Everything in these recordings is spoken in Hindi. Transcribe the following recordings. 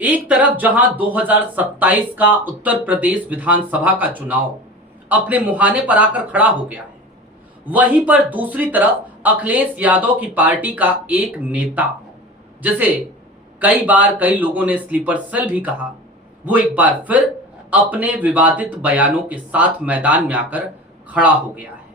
एक तरफ जहां 2027 का उत्तर प्रदेश विधानसभा का चुनाव अपने मुहाने पर आकर खड़ा हो गया है, वहीं पर दूसरी तरफ अखिलेश यादव की पार्टी का एक नेता, जिसे कई बार कई लोगों ने स्लीपर सेल भी कहा, वो एक बार फिर अपने विवादित बयानों के साथ मैदान में आकर खड़ा हो गया है।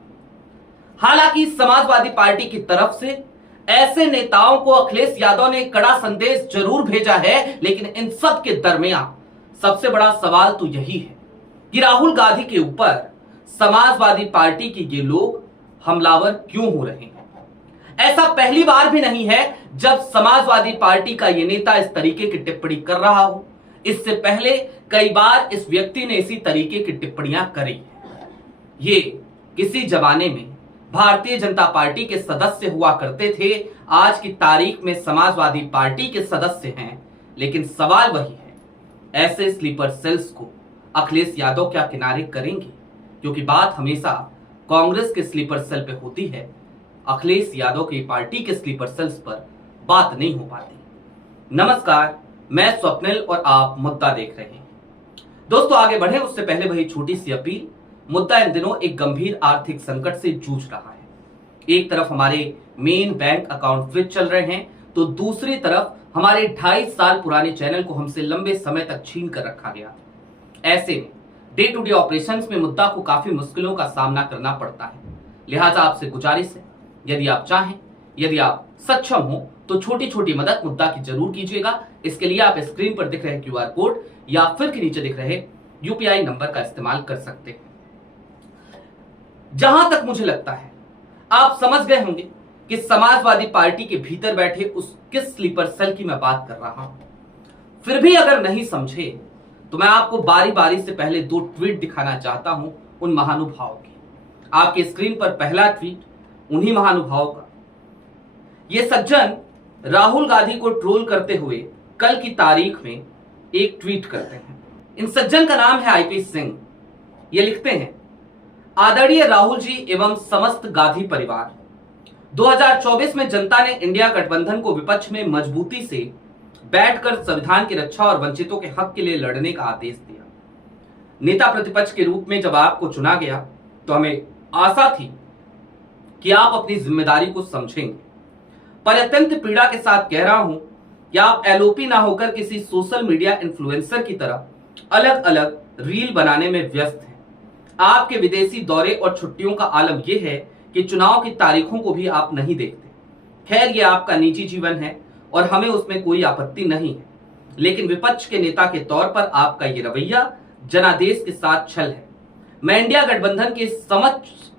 हालांकि समाजवादी पार्टी की तरफ से ऐसे नेताओं को अखिलेश यादव ने कड़ा संदेश जरूर भेजा है, लेकिन इन सब के दरमियान सबसे बड़ा सवाल तो यही है कि राहुल गांधी के ऊपर समाजवादी पार्टी के ये लोग हमलावर क्यों हो रहे हैं। ऐसा पहली बार भी नहीं है जब समाजवादी पार्टी का ये नेता इस तरीके की टिप्पणी कर रहा हो। इससे पहले कई बार इस व्यक्ति ने इसी तरीके की टिप्पणियां करी है। ये किसी जमाने में भारतीय जनता पार्टी के सदस्य हुआ करते थे, आज की तारीख में समाजवादी पार्टी के सदस्य हैं। लेकिन सवाल वही है, ऐसे स्लीपर सेल्स को अखिलेश यादव क्या किनारे करेंगे? क्योंकि बात हमेशा कांग्रेस के स्लीपर सेल पे होती है, अखिलेश यादव की पार्टी के स्लीपर सेल्स पर बात नहीं हो पाती। नमस्कार, मैं स्वप्निल और आप मुद्दा देख रहे हैं। दोस्तों, आगे बढ़े उससे पहले वही छोटी सी अपील। मुद्दा इन दिनों एक गंभीर आर्थिक संकट से जूझ रहा है। एक तरफ हमारे मेन बैंक अकाउंट फ्रीज चल रहे हैं, तो दूसरी तरफ हमारे 2.5 साल पुराने चैनल को हमसे लंबे समय तक छीन कर रखा गया। ऐसे में डे टू डे ऑपरेशंस में मुद्दा को काफी मुश्किलों का सामना करना पड़ता है। लिहाजा आपसे गुजारिश है, यदि आप चाहें, यदि आप सक्षम हो, तो छोटी छोटी मदद मुद्दा की जरूर कीजिएगा। इसके लिए आप स्क्रीन पर दिख रहे QR कोड या फिर के नीचे दिख रहे UPI नंबर का इस्तेमाल कर सकते हैं। जहां तक मुझे लगता है आप समझ गए होंगे कि समाजवादी पार्टी के भीतर बैठे उस किस स्लीपर सेल की मैं बात कर रहा हूं। फिर भी अगर नहीं समझे तो मैं आपको बारी बारी से पहले 2 ट्वीट दिखाना चाहता हूं उन महानुभावों की। आपके स्क्रीन पर पहला ट्वीट उन्हीं महानुभावों का। ये सज्जन राहुल गांधी को ट्रोल करते हुए कल की तारीख में एक ट्वीट करते हैं। इन सज्जन का नाम है IP सिंह। ये लिखते हैं, आदरणीय राहुल जी एवं समस्त गांधी परिवार, 2024 में जनता ने इंडिया गठबंधन को विपक्ष में मजबूती से बैठकर संविधान की रक्षा और वंचितों के हक के लिए लड़ने का आदेश दिया। नेता प्रतिपक्ष के रूप में जब आपको चुना गया तो हमें आशा थी कि आप अपनी जिम्मेदारी को समझेंगे, पर अत्यंत पीड़ा के साथ कह रहा हूं कि आप LOP ना होकर किसी सोशल मीडिया इन्फ्लुएंसर की तरह अलग अलग रील बनाने में व्यस्त हैं। आपके विदेशी दौरे और छुट्टियों का आलम यह है कि चुनाव की तारीखों को भी आप नहीं देखते। खैर, यह आपका निजी जीवन है और हमें उसमें कोई आपत्ति नहीं है, लेकिन विपक्ष के नेता के तौर पर आपका यह रवैया जनादेश के साथ छल है। मैं इंडिया गठबंधन के समस्त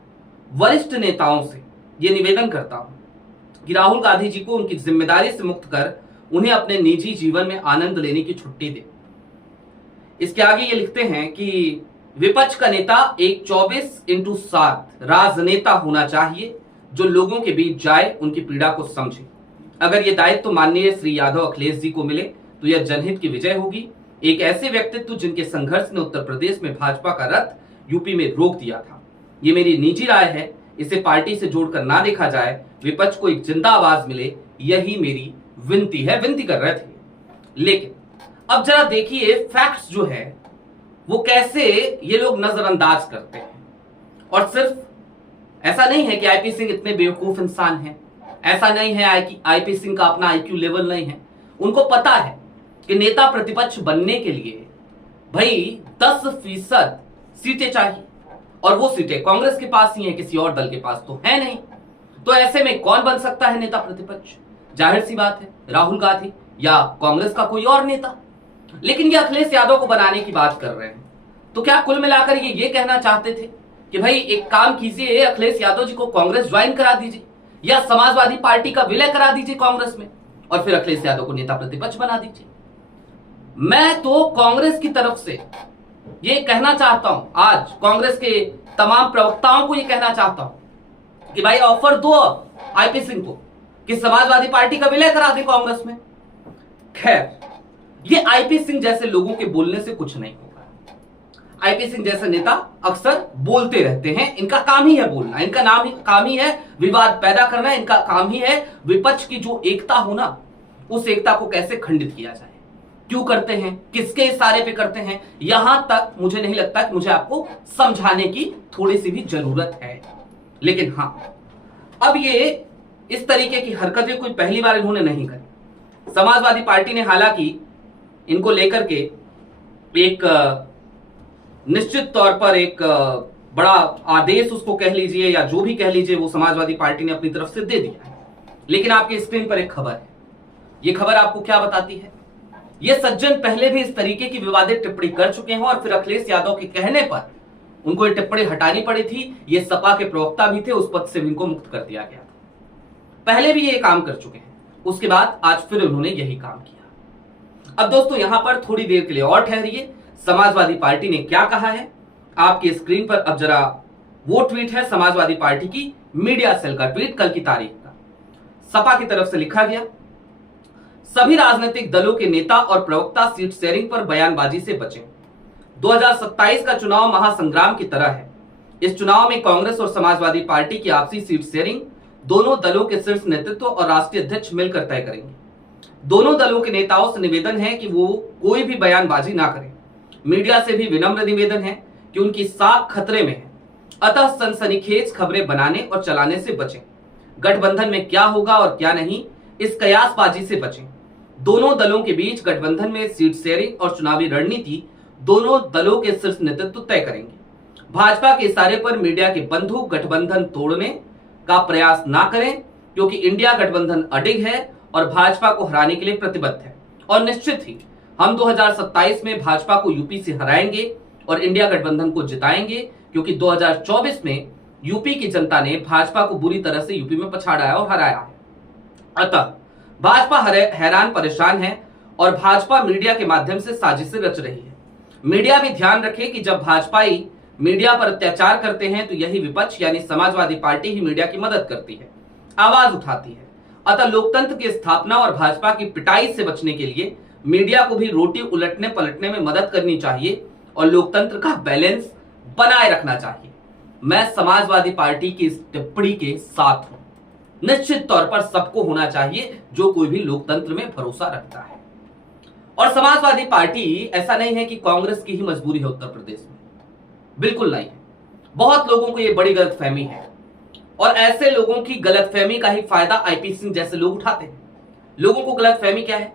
वरिष्ठ नेताओं से यह निवेदन करता हूं कि राहुल गांधी जी को उनकी जिम्मेदारी से मुक्त कर उन्हें अपने निजी जीवन में आनंद लेने की छुट्टी दे। इसके आगे ये लिखते हैं कि विपक्ष का नेता एक 24x7 राजनेता होना चाहिए, जो लोगों के बीच जाए, उनकी पीड़ा को समझे। अगर यह दायित्व माननीय श्री यादव अखिलेश जी को मिले तो यह जनहित की विजय होगी। एक ऐसे व्यक्तित्व जिनके संघर्ष ने उत्तर प्रदेश में भाजपा का रथ यूपी में रोक दिया था। ये मेरी निजी राय है, इसे पार्टी से जोड़कर ना देखा जाए, विपक्ष को एक जिंदा आवाज मिले, यही मेरी विनती है। विनती कर रहे थे, लेकिन अब जरा देखिए फैक्ट्स जो है वो कैसे ये लोग नजरअंदाज करते हैं। और सिर्फ ऐसा नहीं है कि IP सिंह इतने बेवकूफ इंसान हैं, ऐसा नहीं है कि IP सिंह का अपना IQ लेवल नहीं है। उनको पता है कि नेता प्रतिपक्ष बनने के लिए भाई 10% सीटें चाहिए, और वो सीटें कांग्रेस के पास ही हैं, किसी और दल के पास तो है नहीं। तो ऐसे में कौन बन सकता है नेता प्रतिपक्ष? जाहिर सी बात है, राहुल गांधी या कांग्रेस का कोई और नेता। लेकिन ये अखिलेश यादव को बनाने की बात कर रहे हैं। तो क्या कुल मिलाकर ये कहना चाहते थे कि भाई एक काम कीजिए, अखिलेश यादव जी को कांग्रेस ज्वाइन करा दीजिए या समाजवादी पार्टी का विलय करा दीजिए कांग्रेस में, और फिर अखिलेश यादव को नेता प्रतिपक्ष बना दीजिए। मैं तो कांग्रेस की तरफ से ये कहना चाहता हूं, आज कांग्रेस के तमाम प्रवक्ताओं को ये कहना चाहता हूं कि भाई ऑफर दो IP सिंह को कि समाजवादी पार्टी का विलय करा दे कांग्रेस में। खैर, ये IP सिंह जैसे लोगों के बोलने से कुछ नहीं होगा। IP सिंह जैसे नेता अक्सर बोलते रहते हैं, इनका काम ही है बोलना, इनका काम ही है विवाद पैदा करना, इनका काम ही है विपक्ष की जो एकता हो ना, उस एकता को कैसे खंडित किया जाए। क्यों करते हैं, किसके इशारे पे करते हैं, यहां तक मुझे नहीं लगता कि मुझे आपको समझाने की थोड़ी सी भी जरूरत है। लेकिन हां, अब ये इस तरीके की हरकतें कोई पहली बार इन्होंने नहीं करी। समाजवादी पार्टी ने हालांकि इनको लेकर के एक निश्चित तौर पर एक बड़ा आदेश उसको कह लीजिए या जो भी कह लीजिए, वो समाजवादी पार्टी ने अपनी तरफ से दे दिया है। लेकिन आपके स्क्रीन पर एक खबर है। ये खबर आपको क्या बताती है? ये सज्जन पहले भी इस तरीके की विवादित टिप्पणी कर चुके हैं और फिर अखिलेश यादव के कहने पर उनको ये टिप्पणी हटानी पड़ी थी। ये सपा के प्रवक्ता भी थे, उस पद से भी इनको मुक्त कर दिया गया था। पहले भी ये काम कर चुके हैं, उसके बाद आज फिर उन्होंने यही काम किया। अब दोस्तों यहां पर थोड़ी देर के लिए और ठहरिए। समाजवादी पार्टी ने क्या कहा है आपकी स्क्रीन पर अब जरा वो ट्वीट है समाजवादी पार्टी की मीडिया सेल का ट्वीट, कल की तारीख का। सपा की तरफ से लिखा गया, सभी राजनीतिक दलों के नेता और प्रवक्ता सीट शेयरिंग पर बयानबाजी से बचें। 2027 का चुनाव महासंग्राम की तरह है। इस चुनाव में कांग्रेस और समाजवादी पार्टी की आपसी सीट शेयरिंग दोनों दलों के शीर्ष नेतृत्व और राष्ट्रीय अध्यक्ष मिलकर तय करेंगे। दोनों दलों के नेताओं से निवेदन है कि वो कोई भी बयानबाजी ना करें। मीडिया से भी विनम्र निवेदन है कि उनकी साख खतरे में है, अतः सनसनीखेज खबरें बनाने और चलाने से बचें। गठबंधन में क्या होगा और क्या नहीं, इस कयासबाजी से बचें। दोनों दलों के बीच गठबंधन में सीट शेयरिंग और चुनावी रणनीति दोनों दलों के शीर्ष नेतृत्व तय करेंगे। भाजपा के इशारे पर मीडिया के बंधु गठबंधन तोड़ने का प्रयास ना करें, क्योंकि इंडिया गठबंधन अडिग है और भाजपा को हराने के लिए प्रतिबद्ध है। और निश्चित ही हम 2027 में भाजपा को यूपी से हराएंगे और इंडिया गठबंधन को जिताएंगे, क्योंकि 2024 में यूपी की जनता ने भाजपा को बुरी तरह से यूपी में पछाड़ा है और हराया है। अतः भाजपा हैरान परेशान है और भाजपा मीडिया के माध्यम से साजिशें रच रही है। मीडिया भी ध्यान रखे कि जब भाजपाई मीडिया पर अत्याचार करते हैं तो यही विपक्ष यानी समाजवादी पार्टी ही मीडिया की मदद करती है, आवाज उठाती है। अतः लोकतंत्र की स्थापना और भाजपा की पिटाई से बचने के लिए मीडिया को भी रोटी उलटने पलटने में मदद करनी चाहिए और लोकतंत्र का बैलेंस बनाए रखना चाहिए। मैं समाजवादी पार्टी की इस टिप्पणी के साथ हूं। निश्चित तौर पर सबको होना चाहिए जो कोई भी लोकतंत्र में भरोसा रखता है। और समाजवादी पार्टी ऐसा नहीं है कि कांग्रेस की ही मजबूरी है उत्तर प्रदेश में, बिल्कुल नहीं है। बहुत लोगों को यह बड़ी गलतफहमी है और ऐसे लोगों की गलतफहमी का ही फायदा आईपी सिंह जैसे लोग उठाते हैं। लोगों को गलतफहमी क्या है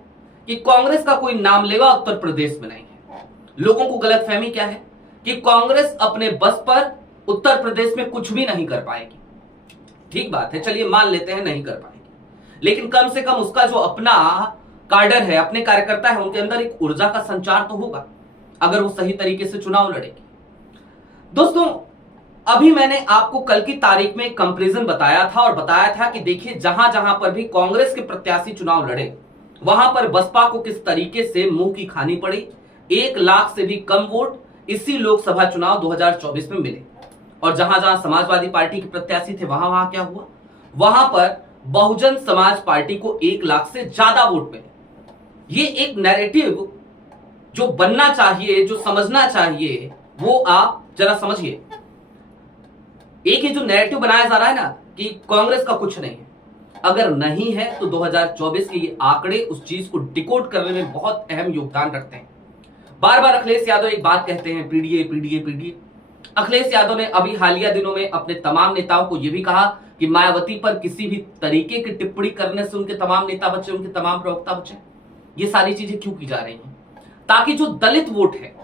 कि कांग्रेस का कोई नामलेवा उत्तर प्रदेश में नहीं है। लोगों को गलतफहमी क्या है कि कांग्रेस अपने बस पर उत्तर प्रदेश में कुछ भी नहीं कर पाएगी। ठीक बात है, चलिए मान लेते हैं नहीं कर पाएगी, लेकिन कम से कम उसका जो अपना कार्डर है, अपने कार्यकर्ता है, उनके अंदर एक ऊर्जा का संचार तो होगा अगर वो सही तरीके से चुनाव लड़ेगी। दोस्तों अभी मैंने आपको कल की तारीख में एक कंपैरिजन बताया था और बताया था कि देखिए जहां जहां पर भी कांग्रेस के प्रत्याशी चुनाव लड़े वहां पर बसपा को किस तरीके से मुंह की खानी पड़ी। 1 लाख से भी कम वोट इसी लोकसभा चुनाव 2024 में मिले और जहां जहां समाजवादी पार्टी के प्रत्याशी थे वहां वहां क्या हुआ, वहां पर बहुजन समाज पार्टी को 1 लाख से ज्यादा वोट मिले। ये एक नैरेटिव जो बनना चाहिए, जो समझना चाहिए, वो आप जरा समझिए। एक ही जो नैरेटिव बनाया जा रहा है ना कि कांग्रेस का कुछ नहीं है, अगर नहीं है तो 2024 के ये आंकड़े उस चीज को डिकोड करने में बहुत अहम योगदान रखते हैं। बार बार अखिलेश यादव एक बात कहते हैं, PDA PDA PDA. Akhilesh Yadav ने अभी हालिया दिनों में अपने तमाम नेताओं को यह भी कहा कि मायावती पर किसी भी तरीके की टिप्पणी करने से उनके तमाम नेता बचे, उनके तमाम प्रवक्ता बचे। ये सारी चीजें क्यों की जा रही हैं? ताकि जो दलित वोट है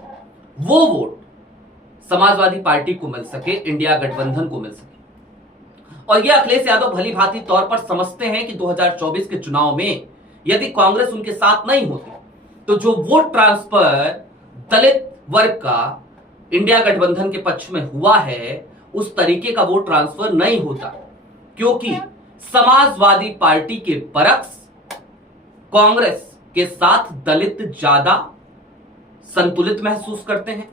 वो वोट समाजवादी पार्टी को मिल सके, इंडिया गठबंधन को मिल सके। और ये अखिलेश यादव भली भांति तौर पर समझते हैं कि 2024 के चुनाव में यदि कांग्रेस उनके साथ नहीं होती तो जो वोट ट्रांसफर दलित वर्ग का इंडिया गठबंधन के पक्ष में हुआ है उस तरीके का वोट ट्रांसफर नहीं होता, क्योंकि समाजवादी पार्टी के बरक्स कांग्रेस के साथ दलित ज्यादा संतुलित महसूस करते हैं,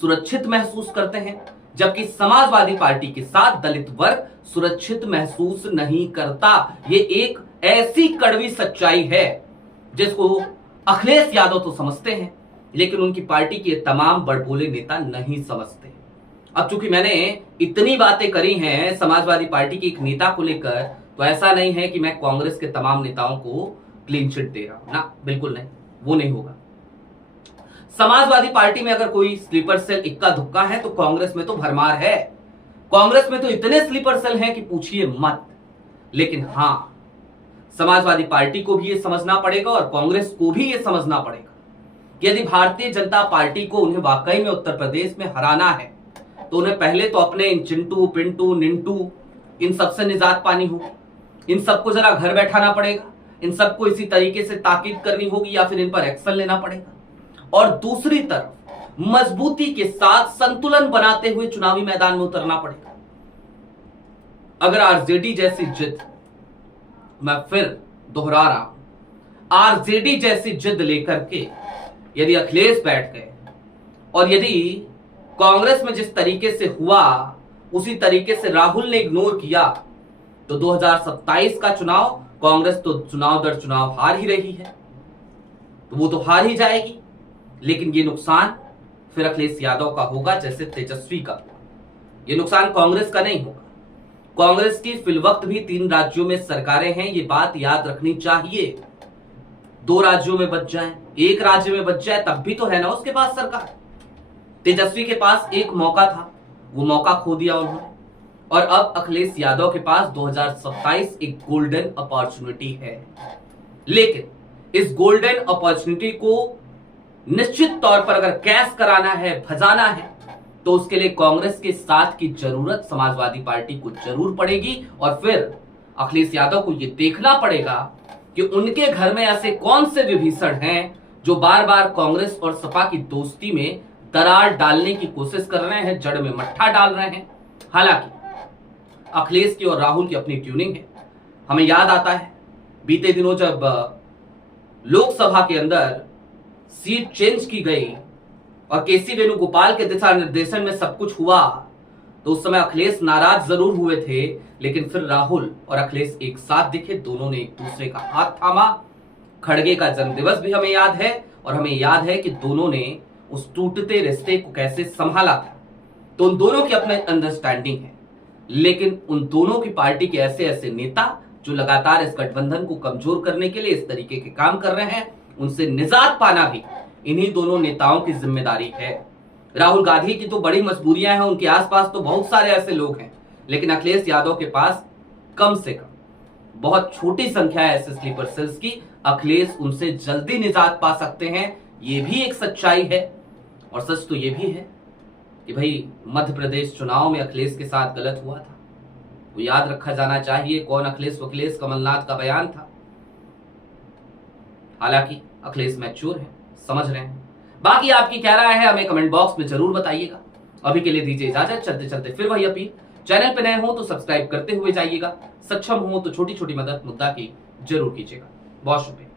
सुरक्षित महसूस करते हैं, जबकि समाजवादी पार्टी के साथ दलित वर्ग सुरक्षित महसूस नहीं करता। ये एक ऐसी कड़वी सच्चाई है जिसको अखिलेश यादव तो समझते हैं लेकिन उनकी पार्टी के तमाम बड़बोले नेता नहीं समझते। अब चूंकि मैंने इतनी बातें करी हैं समाजवादी पार्टी के एक नेता को लेकर, तो ऐसा नहीं है कि मैं कांग्रेस के तमाम नेताओं को क्लीन चिट दे रहा हूं ना, बिल्कुल नहीं, वो नहीं होगा। समाजवादी पार्टी में अगर कोई स्लीपर सेल इक्का दुक्का है तो कांग्रेस में तो भरमार है। कांग्रेस में तो इतने स्लीपर सेल हैं कि पूछिए मत। लेकिन हां, समाजवादी पार्टी को भी यह समझना पड़ेगा और कांग्रेस को भी यह समझना पड़ेगा कि यदि भारतीय जनता पार्टी को उन्हें वाकई में उत्तर प्रदेश में हराना है तो उन्हें पहले तो अपने इन चिंटू, पिंटू, निंटू इन सबसे निजात पानी होगी। इन सबको जरा घर बैठाना पड़ेगा, इन सबको इसी तरीके से ताकीद करनी होगी या फिर इन पर एक्शन लेना पड़ेगा। और दूसरी तरफ मजबूती के साथ संतुलन बनाते हुए चुनावी मैदान में उतरना पड़ेगा। अगर आरजेडी जैसी जिद, मैं फिर दोहरा रहा हूं, आरजेडी जैसी जिद लेकर के यदि अखिलेश बैठ गए और यदि कांग्रेस में जिस तरीके से हुआ उसी तरीके से राहुल ने इग्नोर किया तो 2027 का चुनाव कांग्रेस तो चुनाव दर चुनाव हार ही रही है, तो वो तो हार ही जाएगी। लेकिन ये नुकसान फिर अखिलेश यादव का होगा जैसे तेजस्वी का हुआ। ये नुकसान कांग्रेस का नहीं होगा। कांग्रेस की फिलवक्त भी 3 राज्यों में सरकारें हैं, ये बात याद रखनी चाहिए। 2 राज्यों में बच जाए, 1 राज्य में बच जाए, तब भी तो है ना उसके पास सरकार। तेजस्वी के पास एक मौका था, वो मौका खो दिया उन्होंने। और अब अखिलेश यादव के पास 2027 एक गोल्डन अपॉर्चुनिटी है। लेकिन इस गोल्डन अपॉर्चुनिटी को निश्चित तौर पर अगर कैश कराना है, भजाना है, तो उसके लिए कांग्रेस के साथ की जरूरत समाजवादी पार्टी को जरूर पड़ेगी। और फिर अखिलेश यादव को यह देखना पड़ेगा कि उनके घर में ऐसे कौन से विभीषण हैं जो बार बार कांग्रेस और सपा की दोस्ती में दरार डालने की कोशिश कर रहे हैं, जड़ में मट्ठा डाल रहे हैं। हालांकि अखिलेश की और राहुल की अपनी ट्यूनिंग है। हमें याद आता है बीते दिनों जब लोकसभा के अंदर सीट चेंज की गई और केसी वेणुगोपाल के दिशा निर्देशन में सब कुछ हुआ, तो उस समय अखिलेश नाराज जरूर हुए थे, लेकिन फिर राहुल और अखिलेश एक साथ दिखे, दोनों ने एक दूसरे का हाथ थामा। खड़गे का जन्मदिवस भी हमें याद है और हमें याद है कि दोनों ने उस टूटते रिश्ते को कैसे संभाला था। तो उन दोनों की अपनी अंडरस्टैंडिंग है, लेकिन उन दोनों की पार्टी के ऐसे ऐसे नेता जो लगातार इस गठबंधन को कमजोर करने के लिए इस तरीके के काम कर रहे हैं, उनसे निजात पाना भी इन्हीं दोनों नेताओं की जिम्मेदारी है। राहुल गांधी की तो बड़ी मजबूरियां हैं, उनके आसपास तो बहुत सारे ऐसे लोग हैं, लेकिन अखिलेश यादव के पास कम से कम बहुत छोटी संख्या है ऐसे स्लीपर सेल्स की। अखिलेश उनसे जल्दी निजात पा सकते हैं, ये भी एक सच्चाई है। और सच तो ये भी है कि भाई मध्य प्रदेश चुनाव में अखिलेश के साथ गलत हुआ था, वो याद रखा जाना चाहिए। कौन अखिलेश वखिलेश, कमलनाथ का बयान था। हालांकि अखिलेश मैच्योर है, समझ रहे हैं। बाकी आपकी क्या राय है हमें कमेंट बॉक्स में जरूर बताइएगा। अभी के लिए दीजिए इजाजत। चलते चलते फिर वही अपील, चैनल पे नए हो तो सब्सक्राइब करते हुए जाइएगा, सक्षम हो तो छोटी छोटी मदद मुद्दा की जरूर कीजिएगा। बहुत शुक्रिया।